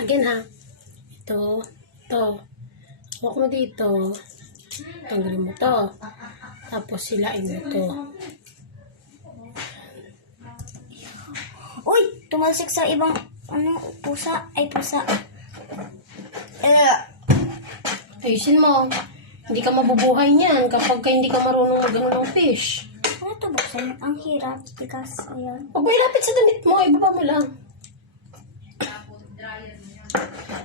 Again ha. Ito. Huwag mo dito. Tanggalin mo to. Tapos silain mo to. Uy! Tumalsik sa ibang, pusa. Ay, pusa. Ayusin mo. Hindi ka mabubuhay niyan kapag hindi ka marunong mag-ano ng fish. Ano ito buksan? Ang hirap. Because, ayan. Huwag mo ilapit sa damit mo. Ibaba mo lang.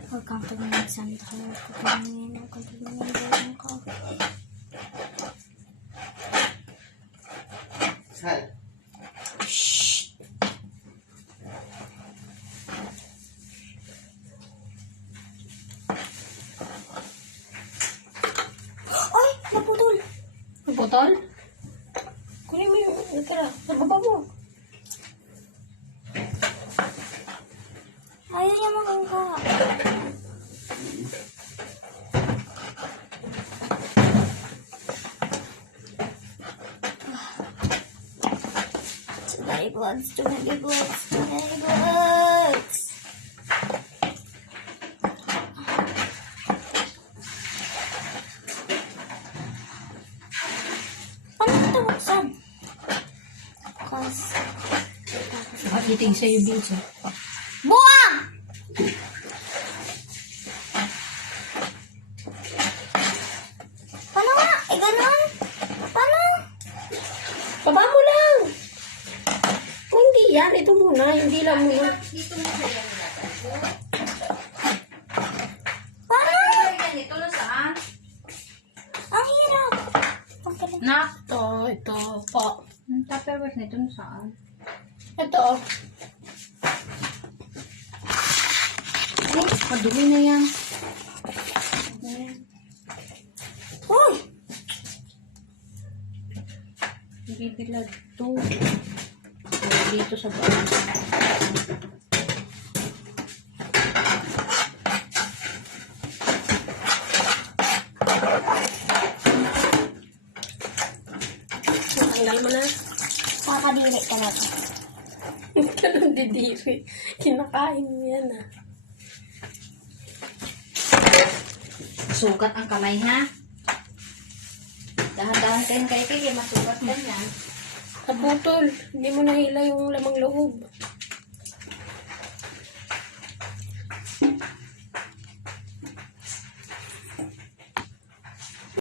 Huwag kang tumingin sa nito. Huwag kang tumingin ka. Shhh. Ay! Naputol! Ang botol? Kunin mo yung natira. Nababa mo. Ayaw niya makuha. Too many bugs. Paano ito buksan? Nakakiting sa'yo, Vince. Buwang! Paano nga? Ganon? Paano? Baba mo lang. Kung hindi yan, ito muna. Hindi lang muna. Dito mo sa yan nilagay ko. Paano? Ganito na saan? Ang hirap. Nak! Ito po. Tupperware nito na saan? Ito. Ay, madumi na yan. Uy! Bibilad to. Dito sa bawah. Tanggal mo na. Kakadiri ka na to. Ganun didiri. Kinakain mo yan ah. Sugat ang kamay ha. Dahan-dahan kayo kay masugat ka yan. Nabutol. Hindi mo nahila yung lamang loob.